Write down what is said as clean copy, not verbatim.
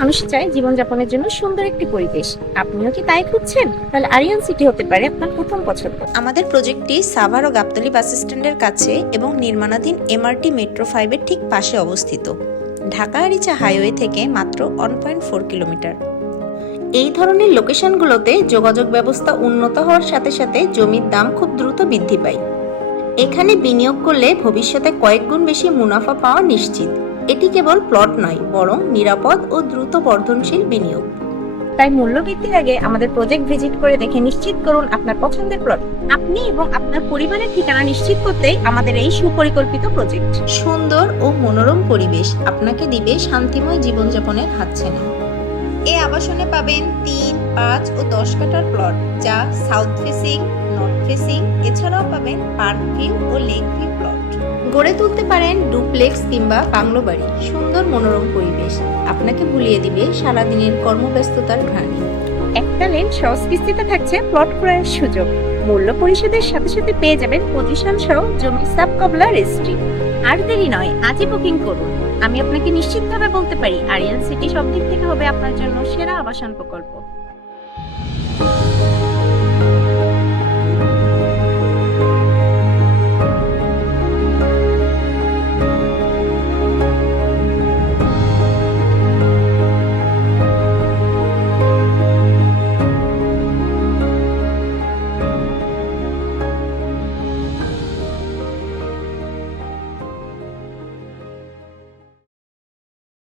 মানুষ চায় জীবনযাপনের জন্য সুন্দর একটি পরিবেশ। আপনিও কি তাই খুঁজছেন? তাহলে আরিয়ান সিটি হতে পারে আপনার প্রথম পছন্দ। আমাদের প্রজেক্টটি সাভার ও গাবতলী বাস স্ট্যান্ডের কাছে এবং নির্মাণাধীন এমআরটি মেট্রো 5 এর ঠিক পাশে অবস্থিত। ঢাকা আরিচা হাইওয়ে থেকে মাত্র 1.4 কিলোমিটার। এই ধরনের লোকেশনগুলোতে যোগাযোগ ব্যবস্থা উন্নত হওয়ার সাথে সাথে জমির দাম খুব দ্রুত বৃদ্ধি পায়। এখানে বিনিয়োগ করলে ভবিষ্যতে কয়েক গুণ বেশি মুনাফা পাওয়া নিশ্চিত। এটি কেবল প্লট নয়, বরং নিরাপদ ও দ্রুত বর্ধনশীল বিনিয়োগ। তাই মূল্য বৃদ্ধির আগে আমাদের প্রজেক্ট ভিজিট করে দেখে নিশ্চিত করুন আপনার পছন্দের প্লট। আপনি এবং আপনার পরিবারের ঠিকানা নিশ্চিত করতেই আমাদের এই সুপরিকল্পিত প্রজেক্ট। সুন্দর ও মনোরম পরিবেশ আপনাকে দিবে শান্তিময় জীবনযাপনের হাতছানি। এই আবাসনে পাবেন 3, 5 ও 10 কাঠার প্লট, যা সাউথ ফেসিং, নর্থ ফেসিং, এছাড়াও পাবেন পার্ক ভিউ ও লেক ভিউ প্লট। গড়ে তুলতে পারেন ডুপ্লেক্স কিংবা বাংলো বাড়ি। সুন্দর মনোরম পরিবেশ আপনাকে ভুলিয়ে দিবে সারাদিনের কর্মব্যস্ততার ঘানি। এককালীন সহজ কিস্তিতে থাকছে প্লট ক্রয়ের সুযোগ। মূল্য পরিশোধের সাথে সাথে পেয়ে যাবেন পজিশন সহ জমির সাব কবলা রেজিস্ট্রি। আর দেরি নয়, আজই বুকিং করুন। আমি আপনাকে নিশ্চিতভাবে বলতে পারি আরিয়ান সিটি সব দিক থেকে হবে আপনার জন্য সেরা আবাসন প্রকল্প।